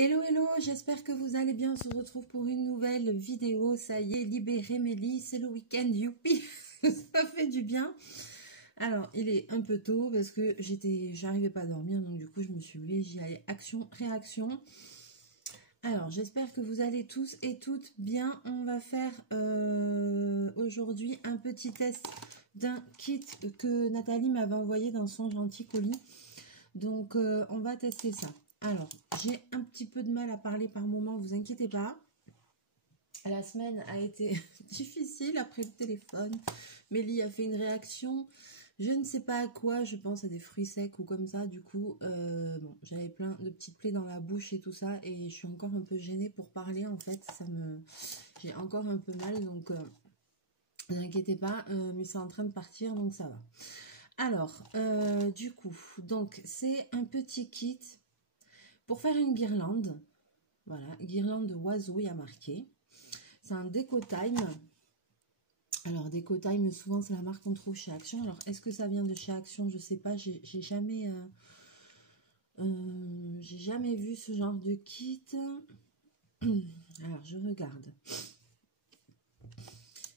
Hello, hello, j'espère que vous allez bien. On se retrouve pour une nouvelle vidéo. Ça y est, libéré Mélie, c'est le week-end, youpi. Ça fait du bien. Alors, il est un peu tôt parce que j'arrivais pas à dormir, donc du coup, je me suis levée, j'y allais action, réaction. Alors, j'espère que vous allez tous et toutes bien. On va faire aujourd'hui un petit test d'un kit que Nathalie m'avait envoyé dans son gentil colis. Donc, on va tester ça. Alors, j'ai un petit peu de mal à parler par moment, vous inquiétez pas. La semaine a été difficile après le téléphone. Mélie a fait une réaction, je ne sais pas à quoi, je pense à des fruits secs ou comme ça. Du coup, bon, j'avais plein de petites plaies dans la bouche et tout ça. Et je suis encore un peu gênée pour parler en fait. J'ai encore un peu mal, donc ne vous inquiétez pas, mais c'est en train de partir, donc ça va. Alors, du coup, donc c'est un petit kit pour faire une guirlande. Voilà, guirlande de oiseaux, il y a marqué. C'est un Déco Time. Alors, Déco Time, souvent c'est la marque qu'on trouve chez Action. Alors, est-ce que ça vient de chez Action? Je sais pas, j'ai jamais vu ce genre de kit. Alors, je regarde.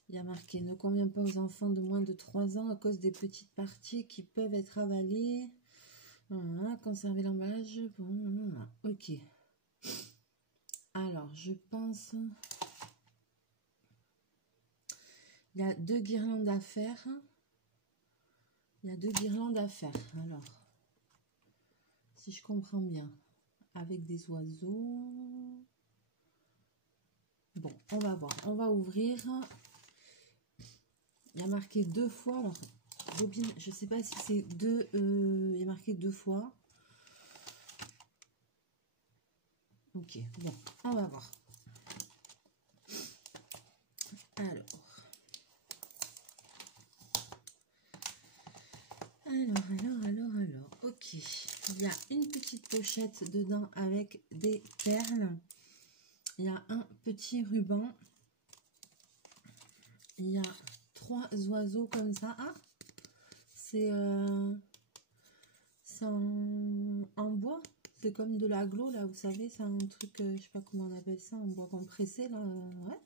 Il y a marqué « Ne convient pas aux enfants de moins de 3 ans à cause des petites parties qui peuvent être avalées. Voilà, conserver l'emballage. Voilà, ok. Alors, je pense... Il y a 2 guirlandes à faire. Alors, si je comprends bien, avec des oiseaux. Bon, on va voir. On va ouvrir. Il y a marqué 2 fois. Alors, je ne sais pas si c'est 2. Il y a marqué 2 fois. Ok, bon, on va voir. Alors, ok. Il y a une petite pochette dedans avec des perles. Il y a un petit ruban. Il y a 3 oiseaux comme ça. Ah, c'est en bois. C'est comme de l'aglo, là, vous savez. C'est un truc, je sais pas comment on appelle ça, en bois compressé, là. Ouais.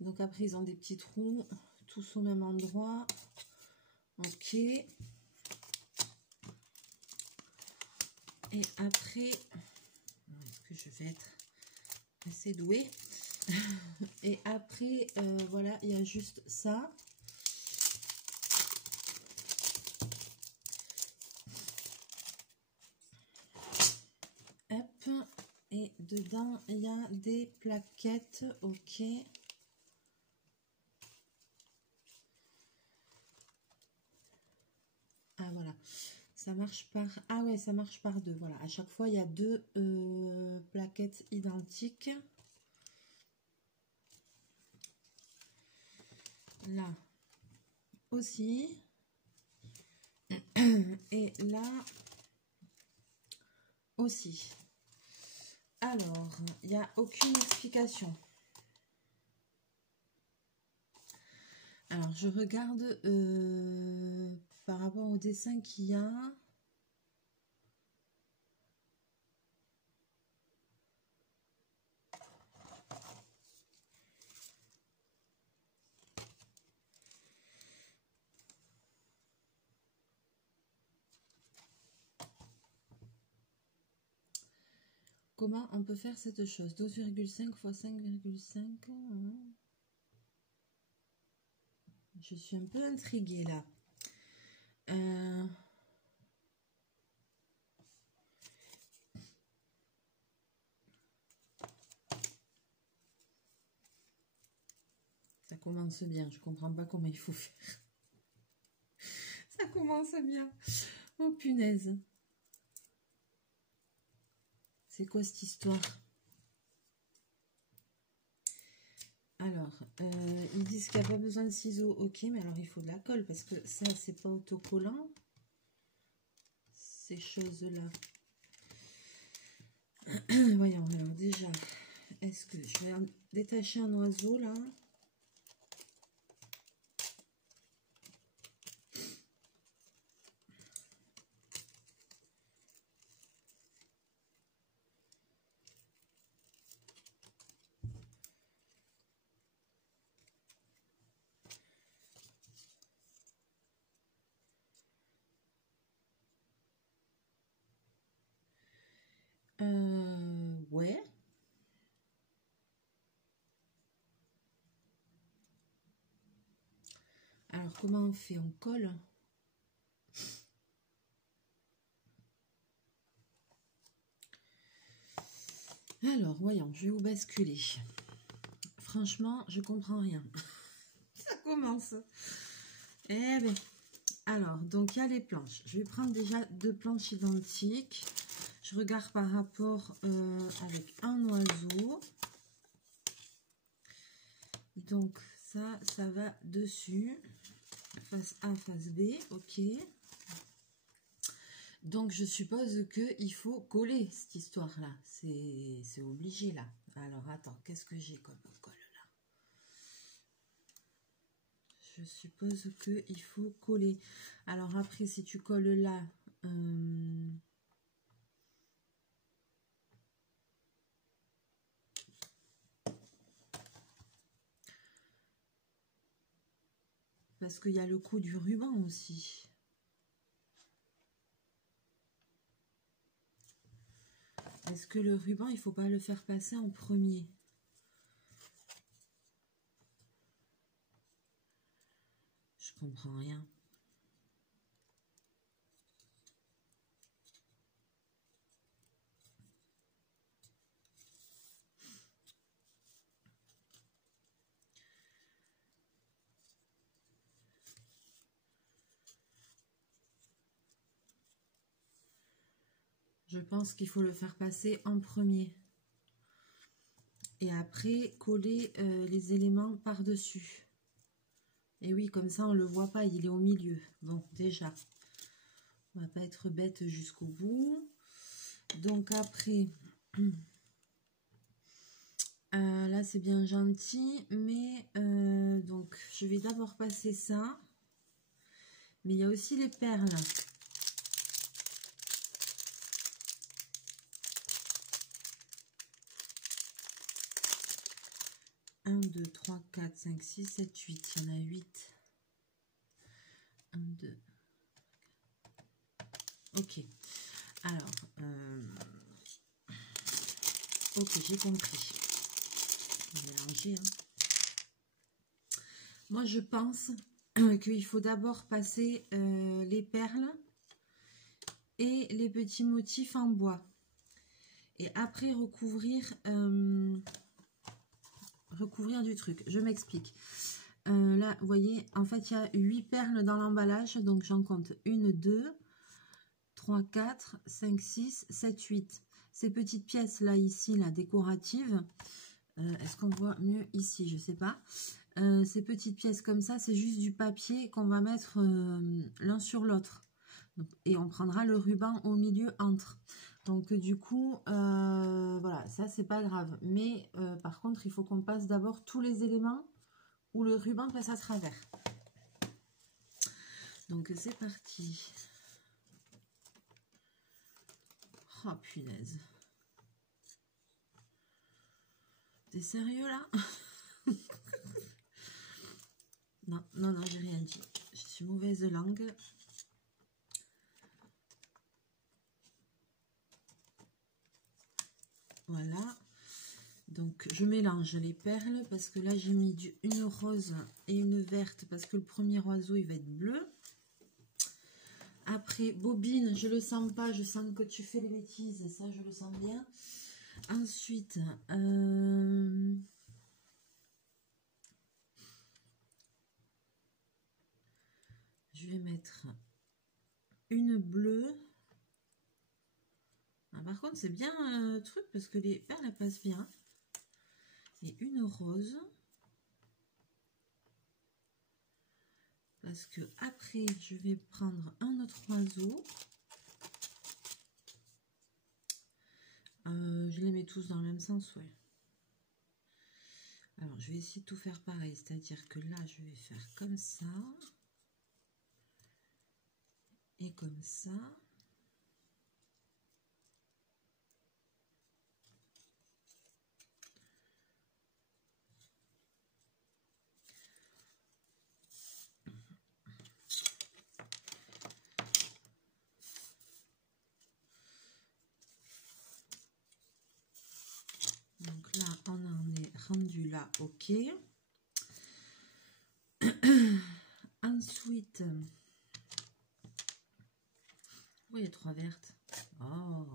Donc après, ils ont des petits trous, tous au même endroit. Ok. Et après, est-ce que je vais être assez douée? Et après, voilà, il y a juste ça. Hop. Et dedans, il y a des plaquettes. Ok. Ah, voilà. Ça marche par... Ah ouais, ça marche par 2. Voilà, à chaque fois, il y a 2 plaquettes identiques. Là aussi. Et là aussi. Alors, il n'y a aucune explication. Alors, je regarde par rapport au dessin qu'il y a. Comment on peut faire cette chose? 12,5 x 5,5. Je suis un peu intriguée là. Ça commence bien. Je comprends pas comment il faut faire. Ça commence bien. Oh punaise. C'est quoi cette histoire? Alors, ils disent qu'il n'y a pas besoin de ciseaux. Ok, mais alors il faut de la colle parce que ça, c'est pas autocollant. Ces choses-là. Voyons, alors déjà, est-ce que je vais détacher un oiseau là? Ouais. Alors, comment on fait? On colle? Alors, voyons, je vais vous basculer. Franchement, je comprends rien. Ça commence. Eh bien, alors, donc il y a les planches. Je vais prendre déjà 2 planches identiques. Je regarde par rapport avec un oiseau. Donc, ça va dessus. Face A, face B, ok. Donc, je suppose qu'il faut coller cette histoire-là. C'est obligé, là. Alors, attends, qu'est-ce que j'ai comme colle, là? Je suppose qu'il faut coller. Alors, après, si tu colles là... parce qu'il y a le coup du ruban aussi. Est-ce que le ruban, il ne faut pas le faire passer en premier? Je comprends rien. Je pense qu'il faut le faire passer en premier. Et après, coller les éléments par-dessus. Et oui, comme ça, on ne le voit pas, il est au milieu. Bon, déjà, on va pas être bête jusqu'au bout. Donc après, là, c'est bien gentil, mais donc, je vais d'abord passer ça. Mais il y a aussi les perles. 1, 2, 3, 4, 5, 6, 7, 8. Il y en a 8. 1, 2. Ok. Alors, ok, j'ai compris. Mélanger. Hein. Moi, je pense qu'il faut d'abord passer les perles et les petits motifs en bois. Et après, recouvrir du truc. Je m'explique. Là, vous voyez, en fait, il y a 8 perles dans l'emballage. Donc, j'en compte 1, 2, 3, 4, 5, 6, 7, 8. Ces petites pièces-là, ici, là, décoratives. Est-ce qu'on voit mieux ici? Je ne sais pas. Ces petites pièces comme ça, c'est juste du papier qu'on va mettre l'un sur l'autre. Et on prendra le ruban au milieu entre. Donc du coup, voilà, ça c'est pas grave. Mais par contre, il faut qu'on passe d'abord tous les éléments où le ruban passe à travers. Donc c'est parti. Oh punaise. T'es sérieux là? Non, non, non, j'ai rien dit. Je suis mauvaise langue. Voilà. Donc, je mélange les perles parce que là, j'ai mis une rose et une verte parce que le premier oiseau, il va être bleu. Après, bobine, je le sens pas. Je sens que tu fais des bêtises. Ça, je le sens bien. Ensuite, je vais mettre une bleue. Ah, par contre, c'est bien un truc parce que les perles, elles passent bien. Et une rose. Parce que après, je vais prendre un autre oiseau. Je les mets tous dans le même sens, ouais. Alors, je vais essayer de tout faire pareil. C'est-à-dire que là, je vais faire comme ça. Et comme ça. rendu là, ok. Ensuite, oui, les 3 vertes. Oh.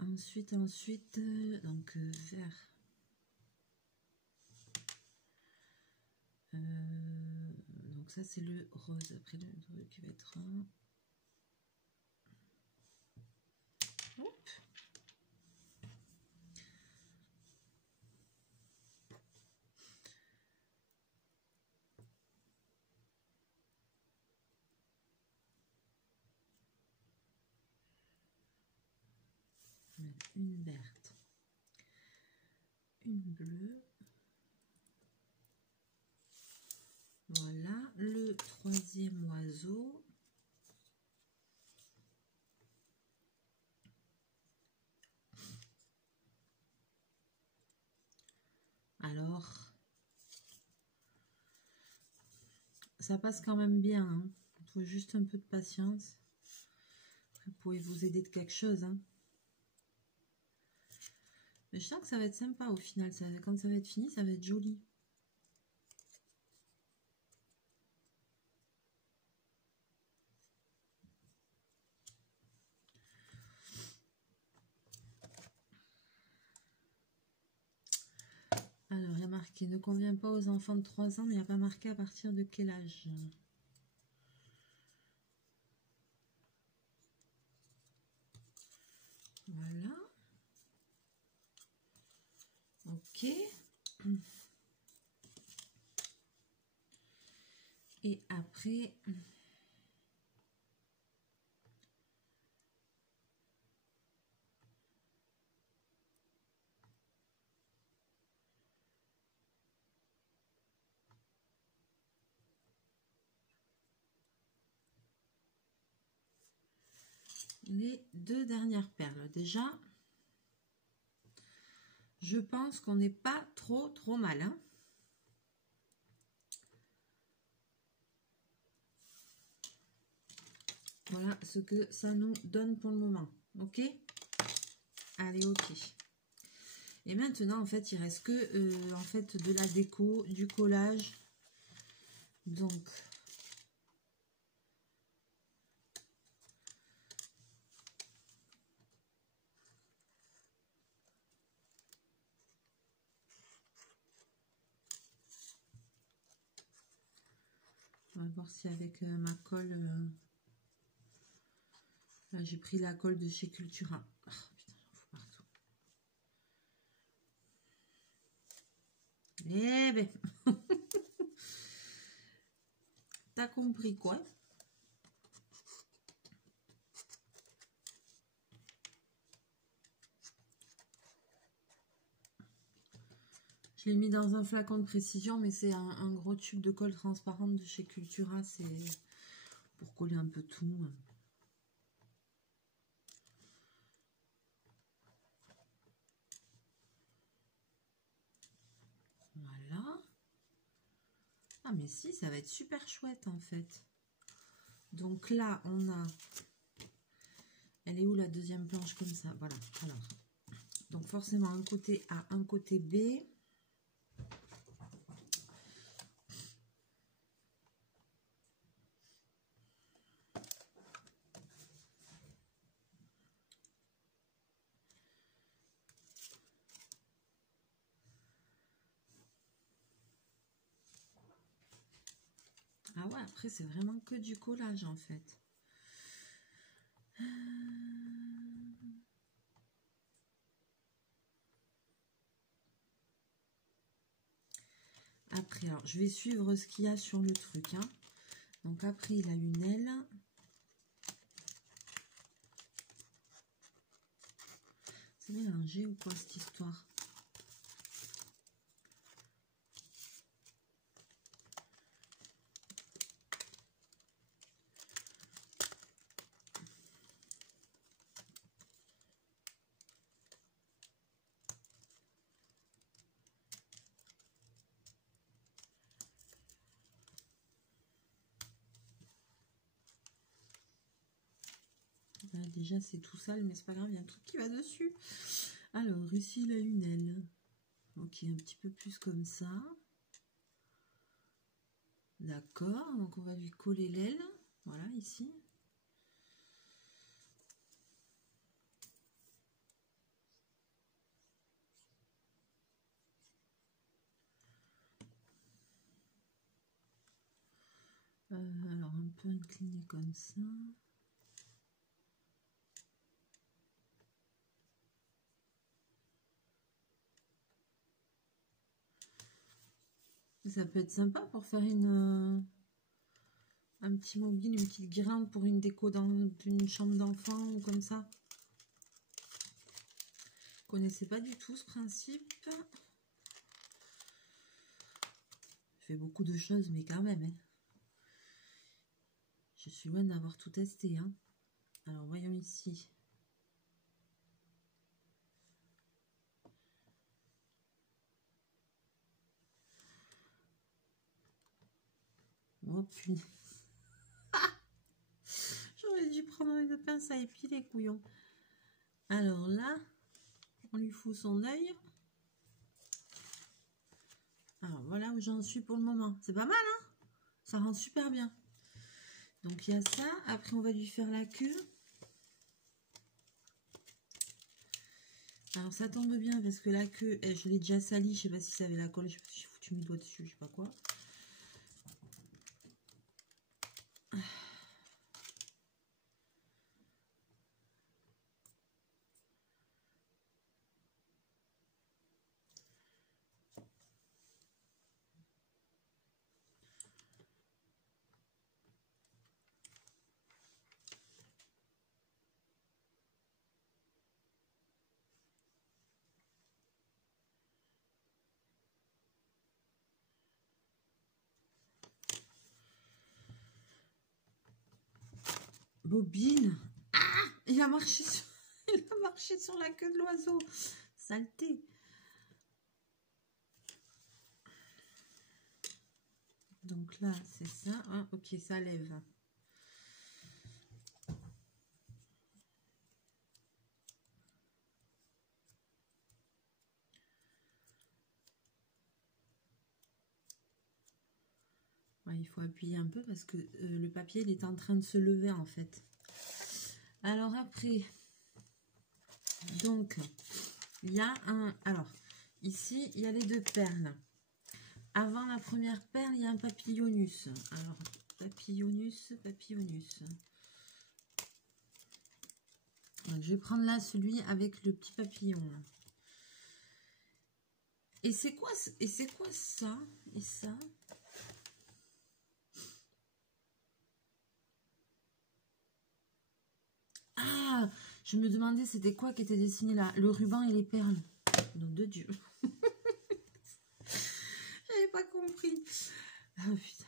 Ensuite, donc vert. Donc ça c'est le rose. Après le truc qui va être hop. Une verte, une bleue. Voilà le 3e oiseau. Alors, ça passe quand même bien, hein. Il faut juste un peu de patience. Vous pouvez vous aider de quelque chose, hein. Mais je sens que ça va être sympa au final. Quand ça va être fini, ça va être joli. Alors, il y a marqué ne convient pas aux enfants de 3 ans, mais il n'y a pas marqué à partir de quel âge. Voilà. Ok. Et après, les 2 dernières perles. Déjà, je pense qu'on n'est pas trop mal, hein. Voilà ce que ça nous donne pour le moment. Ok? Allez, ok. Et maintenant, en fait, il reste que en fait, de la déco, du collage. Donc, on va voir si avec ma colle... là, j'ai pris la colle de chez Cultura. Oh, putain, j'en fous partout. Eh ben... T'as compris quoi? Je l'ai mis dans un flacon de précision, mais c'est un gros tube de colle transparente de chez Cultura. C'est pour coller un peu tout. Voilà. Ah mais si, ça va être super chouette en fait. Donc là, on a... Elle est où la 2e planche comme ça? Voilà. Alors, donc forcément un côté A, un côté B. Ah ouais, après c'est vraiment que du collage en fait. Après, alors je vais suivre ce qu'il y a sur le truc, hein. Donc après il a une aile. C'est mélangé ou quoi cette histoire? Là, déjà, c'est tout sale, mais c'est pas grave, il y a un truc qui va dessus. Alors, ici, il a une aile. Ok, un petit peu plus comme ça. D'accord, donc on va lui coller l'aile. Voilà, ici. Alors, un peu incliné comme ça. Ça peut être sympa pour faire un petit mobile, une petite guirlande pour une déco dans une chambre d'enfant ou comme ça. Je connaissais pas du tout ce principe. Je fais beaucoup de choses, mais quand même. Hein. Je suis loin d'avoir tout testé. Hein. Alors, voyons ici. Oh putain. J'aurais dû prendre une pince à épiler, couillon. Alors là, on lui fout son œil. Alors voilà où j'en suis pour le moment. C'est pas mal, hein? Ça rend super bien. Donc il y a ça. Après, on va lui faire la queue. Alors ça tombe bien parce que la queue, je l'ai déjà salie. Je sais pas si ça avait la colle. Je me suis foutu mes doigts dessus, je sais pas quoi. Bobine. Ah, il a marché sur... il a marché sur la queue de l'oiseau. Saleté. Donc là, c'est ça. Hein. Ok, ça lève. Ouais, il faut appuyer un peu parce que le papier, il est en train de se lever en fait. Alors après, donc, il y a un... Alors, ici, il y a les deux perles. Avant la première perle, il y a un papillonus. Alors, papillonus. Donc, je vais prendre là celui avec le petit papillon. Là. Et c'est quoi ça? Et ça? Ah, je me demandais c'était quoi qui était dessiné là. Le ruban et les perles. Nom de Dieu. J'avais pas compris. Ah putain.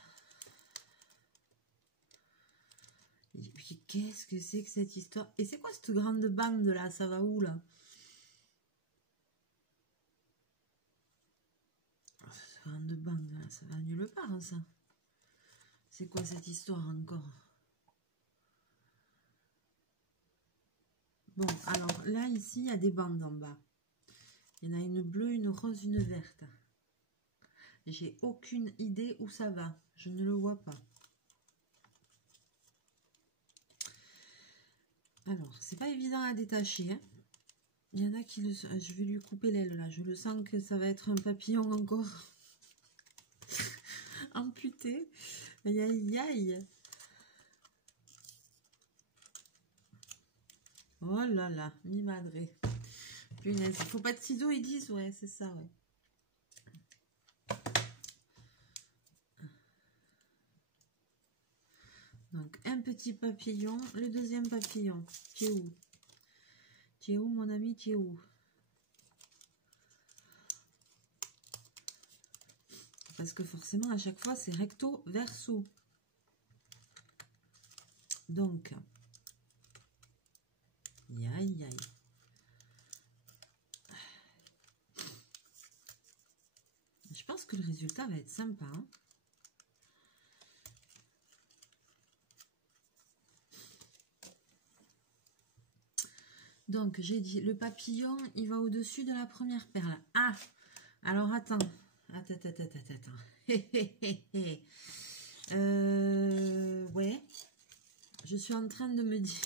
Et puis qu'est-ce que c'est que cette histoire? Et c'est quoi cette grande bande là? Ça va où là? Oh, cette grande bande là, ça va nulle part hein, ça. C'est quoi cette histoire encore? Bon, alors là, ici, il y a des bandes en bas. Il y en a une bleue, une rose, une verte. J'ai aucune idée où ça va. Je ne le vois pas. Alors, c'est pas évident à détacher. Hein. Il y en a qui le... Je vais lui couper l'aile là. Je le sens que ça va être un papillon encore amputé. Aïe, aïe, aïe. Oh là là, mi madre. Punaise, il faut pas de ciseaux, ils disent. Ouais, c'est ça, ouais. Donc, un petit papillon. Le deuxième papillon. Tu es où? Tu es où, mon ami? Tu es où? Parce que forcément, à chaque fois, c'est recto verso. Donc, aïe, aïe. Je pense que le résultat va être sympa. Hein. Donc, j'ai dit, le papillon, il va au-dessus de la première perle. Ah, alors attends. Ouais, je suis en train de me dire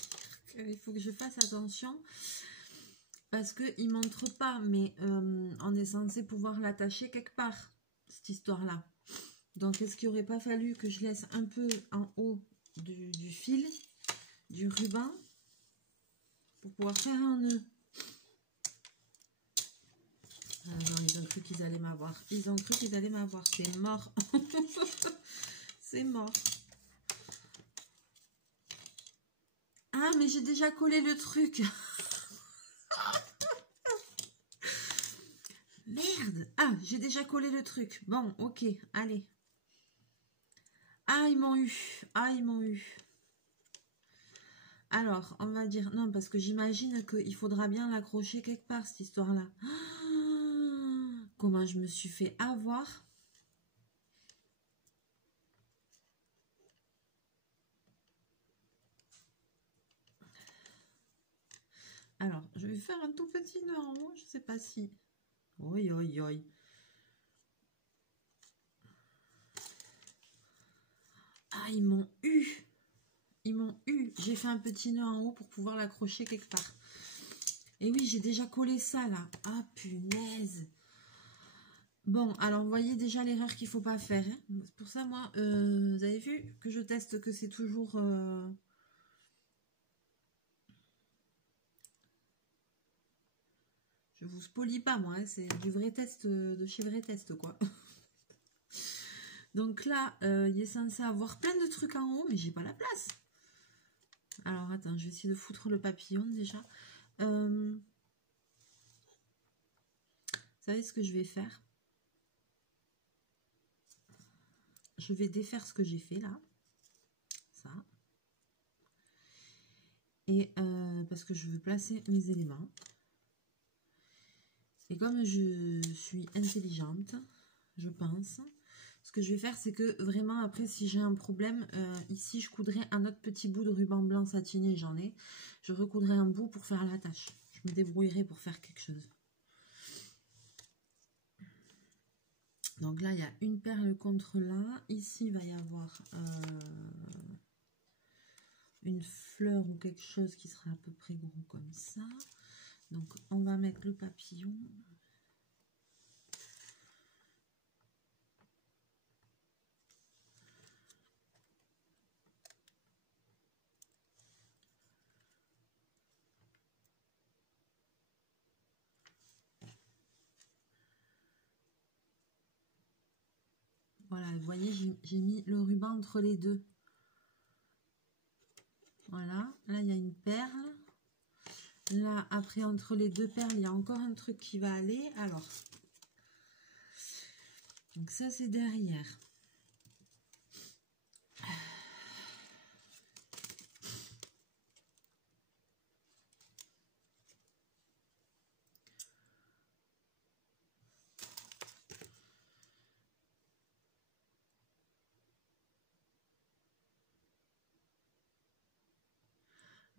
qu'il faut que je fasse attention parce qu'il ne montre pas, mais on est censé pouvoir l'attacher quelque part, cette histoire-là. Donc, est-ce qu'il n'aurait pas fallu que je laisse un peu en haut du fil, du ruban, pour pouvoir faire un nœud? Ah non, ils ont cru qu'ils allaient m'avoir. Ils ont cru qu'ils allaient m'avoir. C'est mort. C'est mort. Ah, mais j'ai déjà collé le truc. Merde. Ah, j'ai déjà collé le truc. Bon, ok, allez. Ah, ils m'ont eu. Ah, ils m'ont eu. Alors, on va dire... Non, parce que j'imagine qu'il faudra bien l'accrocher quelque part, cette histoire-là. Ah, comment je me suis fait avoir. Alors, je vais faire un tout petit nœud en haut. Je sais pas si... Oi, oi, oi. Ah, ils m'ont eu. Ils m'ont eu. J'ai fait un petit nœud en haut pour pouvoir l'accrocher quelque part. Et oui, j'ai déjà collé ça, là. Ah, punaise. Bon, alors, vous voyez déjà l'erreur qu'il ne faut pas faire. Hein. C'est pour ça, moi, vous avez vu que je teste que c'est toujours... Je vous spolie pas, moi. Hein. C'est du vrai test, de chez Vrai Test, quoi. Donc là, il est censé avoir plein de trucs en haut, mais j'ai pas la place. Alors, attends, je vais essayer de foutre le papillon, déjà. Vous savez ce que je vais faire? Je vais défaire ce que j'ai fait, là. Ça. Et parce que je veux placer mes éléments. Et comme je suis intelligente, je pense, ce que je vais faire, c'est que vraiment, après, si j'ai un problème, ici, je coudrai un autre petit bout de ruban blanc satiné, j'en ai. Je recoudrai un bout pour faire la tâche. Je me débrouillerai pour faire quelque chose. Donc là, il y a une perle contre là. Ici, il va y avoir une fleur ou quelque chose qui sera à peu près gros comme ça. Donc, on va mettre le papillon. Voilà, vous voyez, j'ai mis le ruban entre les deux. Voilà, là, il y a une perle. Là, après, entre les deux perles, il y a encore un truc qui va aller. Alors, donc ça, c'est derrière.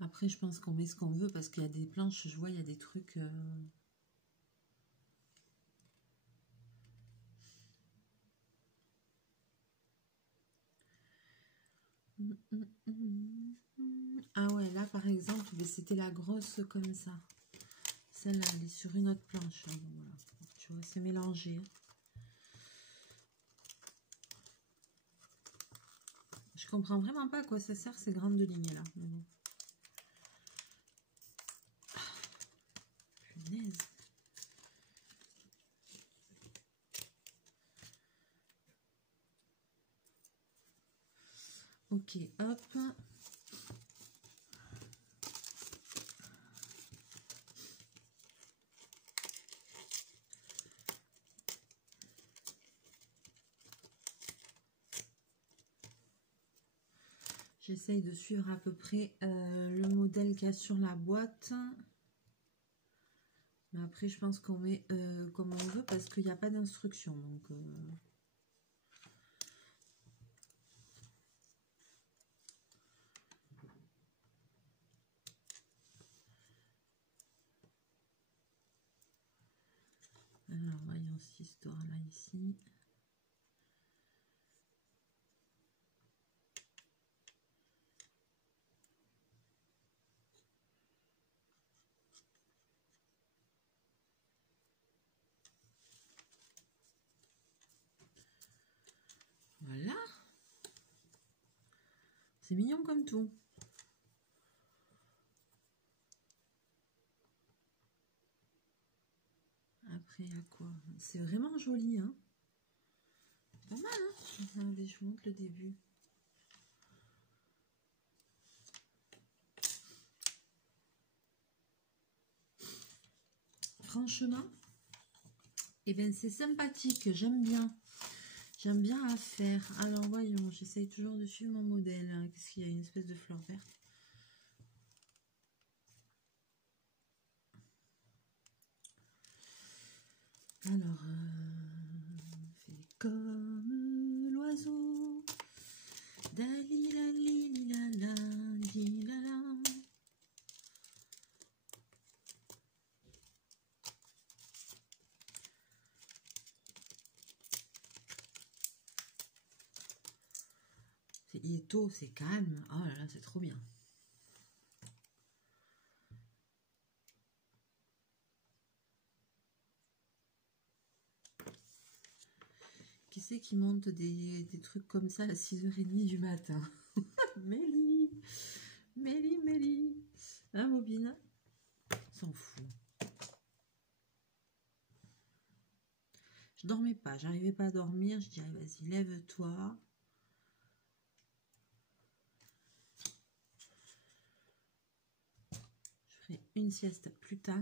Après, je pense qu'on met ce qu'on veut parce qu'il y a des planches, je vois, il y a des trucs... Ah ouais, là, par exemple, c'était la grosse comme ça. Celle-là, elle est sur une autre planche. Hein, voilà. Tu vois, c'est mélangé. Je comprends vraiment pas à quoi ça sert ces grandes lignes-là. Punaise. Ok, hop. J'essaye de suivre à peu près le modèle qu'il y a sur la boîte. Mais après, je pense qu'on met comme on veut parce qu'il n'y a pas d'instruction. Donc, Alors, voyons cette histoire-là ici. Voilà. C'est mignon comme tout. Après, il y a quoi? C'est vraiment joli, hein? Pas mal, hein? Attendez, je vous montre le début. Franchement, eh bien, c'est sympathique, j'aime bien. J'aime bien à faire. Alors, voyons, j'essaye toujours de suivre mon modèle. Qu'est-ce qu'il y a? Une espèce de fleur verte. Alors, fais comme l'oiseau. Dali, lali, lila, lila. Il est tôt, c'est calme. Oh là là, c'est trop bien. Qui c'est qui monte des trucs comme ça à 6h30 du matin? Mélie, Mélie. Hein, Bobine? S'en fout. Je dormais pas, j'arrivais pas à dormir. Je dirais, vas-y, lève-toi. Je ferai une sieste plus tard.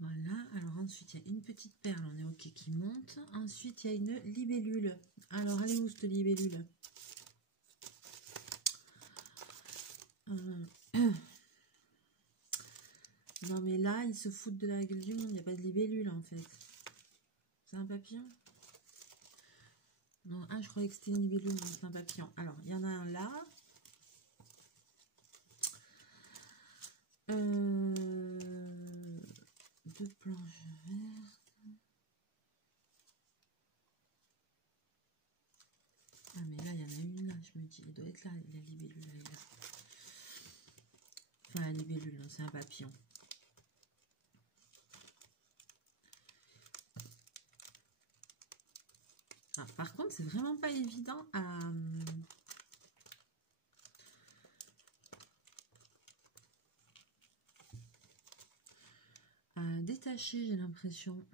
Voilà, alors ensuite il y a une petite perle, on est ok, qui monte. Ensuite il y a une libellule. Alors elle est où cette libellule? Non mais là ils se foutent de la gueule du monde, il n'y a pas de libellule en fait. C'est un papillon? Non, ah je croyais que c'était une libellule, non c'est un papillon. Alors il y en a un là. Deux planches vertes. Ah mais là il y en a une là, je me dis, elle doit être là, la libellule elle est là. Enfin la libellule, non c'est un papillon. Ah, par contre c'est vraiment pas évident à détacher, j'ai l'impression.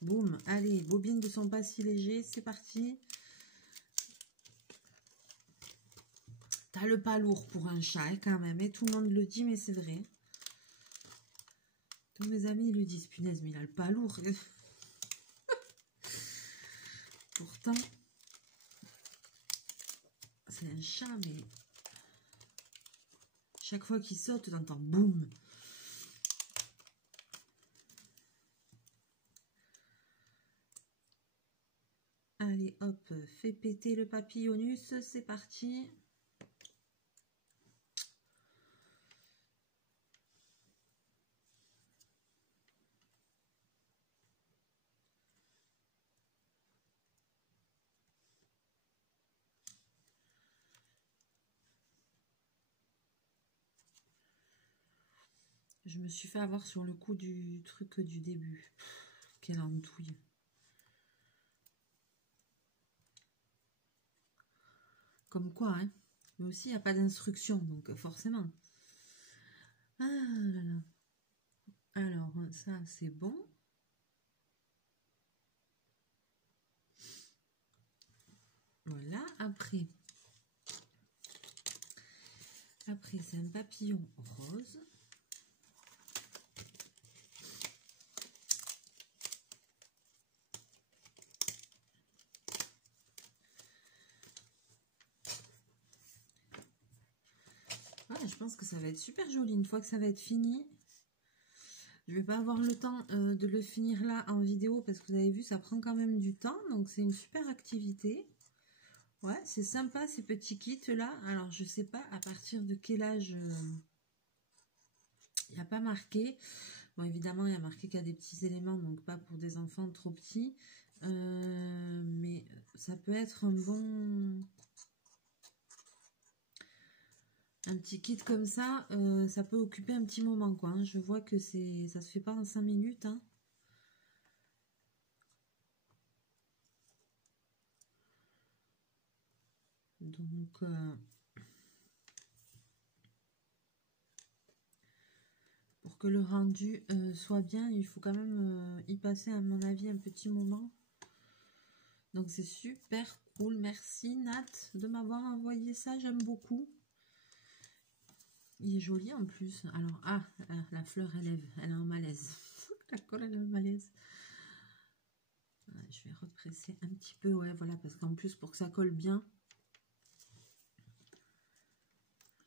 Boum, allez, bobine de son pas si léger, c'est parti. T'as le pas lourd pour un chat quand même, et tout le monde le dit, mais c'est vrai. Tous mes amis le disent, punaise, mais il a le pas lourd. Pourtant, c'est un chat, mais chaque fois qu'il saute, t'entends boum. Allez, hop, fais péter le papillonus, c'est parti. Je me suis fait avoir sur le coup du truc du début. Quelle andouille. Comme quoi, hein. Mais aussi, il n'y a pas d'instruction, donc forcément. Ah là là. Alors, ça, c'est bon. Voilà, après c'est un papillon rose. Ouais, je pense que ça va être super joli une fois que ça va être fini. Je vais pas avoir le temps de le finir là en vidéo parce que vous avez vu, ça prend quand même du temps. Donc, c'est une super activité. Ouais, c'est sympa ces petits kits là. Alors, je sais pas à partir de quel âge... Il n'y a pas marqué. Bon, évidemment, il y a marqué qu'il y a des petits éléments, donc pas pour des enfants trop petits. Mais ça peut être un bon... Un petit kit comme ça, ça peut occuper un petit moment, quoi. Hein. Je vois que ça se fait pas en 5 minutes. Hein. Donc... pour que le rendu soit bien, il faut quand même y passer, à mon avis, un petit moment. Donc c'est super cool. Merci Nat de m'avoir envoyé ça, j'aime beaucoup. Il est joli en plus. Alors, la fleur, elle est en malaise. La colle, elle est en malaise. Je vais represser un petit peu, ouais, voilà, parce qu'en plus, pour que ça colle bien,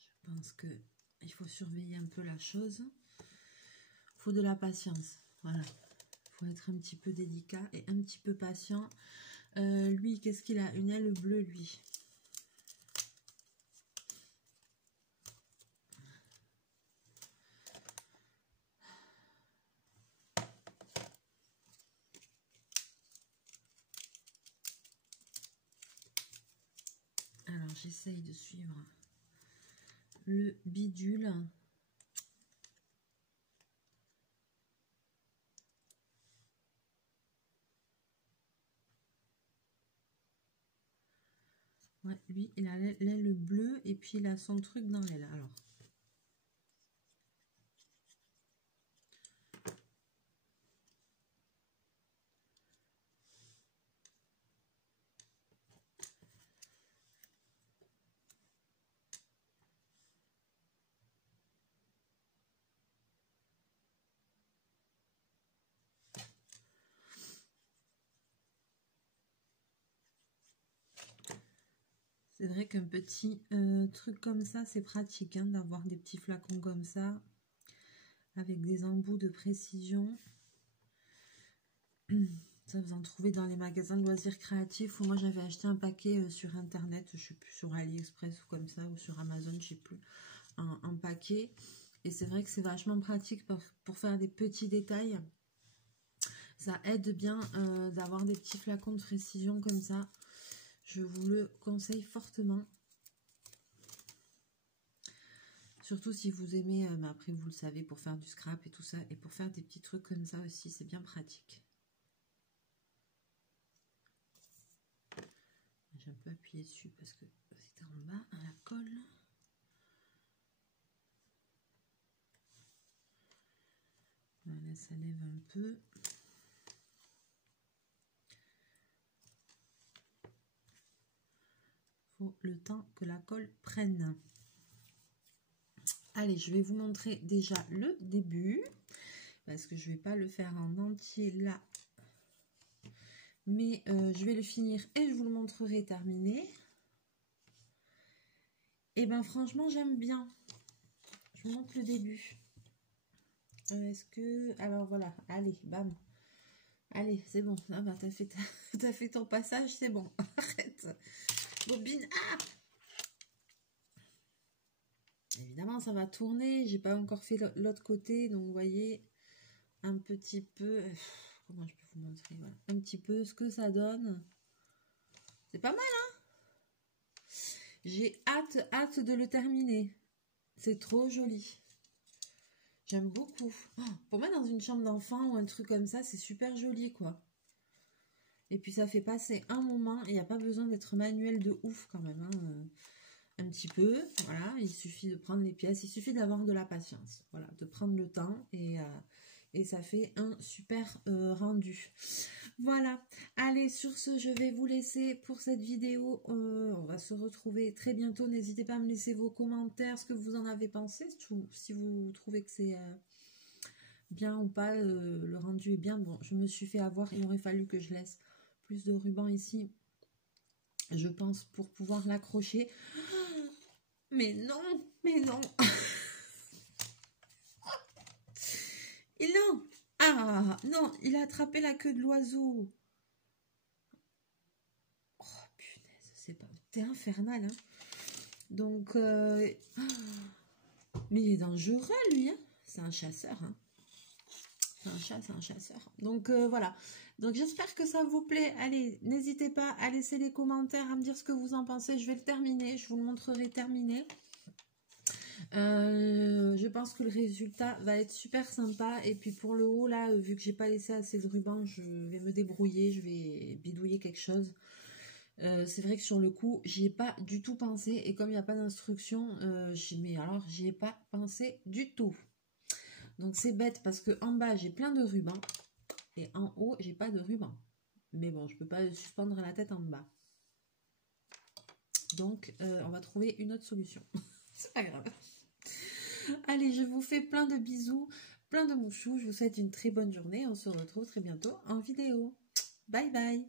je pense que il faut surveiller un peu la chose. Il faut de la patience, voilà. Il faut être un petit peu délicat et un petit peu patient. Lui, qu'est-ce qu'il a? Une aile bleue, lui. Alors, j'essaye de suivre le bidule. Ouais, lui, il a l'aile bleue et puis il a son truc dans l'aile. Alors, c'est vrai qu'un petit truc comme ça, c'est pratique hein, d'avoir des petits flacons comme ça, avec des embouts de précision. Ça, vous en trouvez dans les magasins de loisirs créatifs, où moi j'avais acheté un paquet sur internet, je sais plus, sur AliExpress ou comme ça, ou sur Amazon, je sais plus, un paquet. Et c'est vrai que c'est vachement pratique pour faire des petits détails. Ça aide bien d'avoir des petits flacons de précision comme ça. Je vous le conseille fortement. Surtout si vous aimez, mais après vous le savez, pour faire du scrap et tout ça, et pour faire des petits trucs comme ça aussi, c'est bien pratique. J'ai un peu appuyé dessus parce que c'était en bas, à la colle. Voilà, ça lève un peu. Faut le temps que la colle prenne. Allez, je vais vous montrer déjà le début, parce que je ne vais pas le faire en entier là. Mais je vais le finir et je vous le montrerai terminé. Et ben franchement, j'aime bien. Je vous montre le début. Est-ce que... Alors voilà, allez, bam. Allez, c'est bon. Ah bah, t'as fait ton passage, c'est bon. Arrête. Bobine. Ah, évidemment, ça va tourner. J'ai pas encore fait l'autre côté. Donc, vous voyez un petit peu... Comment je peux vous montrer, voilà. Un petit peu ce que ça donne. C'est pas mal, hein? J'ai hâte de le terminer. C'est trop joli. J'aime beaucoup. Oh, pour mettre dans une chambre d'enfant ou un truc comme ça, c'est super joli, quoi. Et puis, ça fait passer un moment. Il n'y a pas besoin d'être manuel de ouf, quand même. Hein. Un petit peu, voilà. Il suffit de prendre les pièces. Il suffit d'avoir de la patience. Voilà, de prendre le temps. Et ça fait un super rendu. Voilà, allez, sur ce, je vais vous laisser pour cette vidéo. On va se retrouver très bientôt. N'hésitez pas à me laisser vos commentaires, ce que vous en avez pensé, si vous trouvez que c'est bien ou pas, le rendu est bien. Bon, je me suis fait avoir, il aurait fallu que je laisse plus de ruban ici, je pense, pour pouvoir l'accrocher. Mais non, mais non. Et non. Ah, non, il a attrapé la queue de l'oiseau. Oh, punaise, c'est pas... T'es infernal, hein. Donc, mais il est dangereux, lui, hein. C'est un chasseur, hein. C'est un chasseur. Donc, voilà. Donc, j'espère que ça vous plaît. Allez, n'hésitez pas à laisser les commentaires, à me dire ce que vous en pensez. Je vais le terminer. Je vous le montrerai terminé. Je pense que le résultat va être super sympa. Et puis, pour le haut, là, vu que j'ai pas laissé assez de ruban, je vais me débrouiller. Je vais bidouiller quelque chose. C'est vrai que sur le coup, j'y ai pas du tout pensé. Et comme il n'y a pas d'instruction, j'y ai pas pensé du tout. Donc c'est bête parce que en bas, j'ai plein de rubans. Et en haut, j'ai pas de ruban. Mais bon, je peux pas suspendre la tête en bas. Donc, on va trouver une autre solution. C'est pas grave. Allez, je vous fais plein de bisous, plein de mouchous. Je vous souhaite une très bonne journée. On se retrouve très bientôt en vidéo. Bye bye.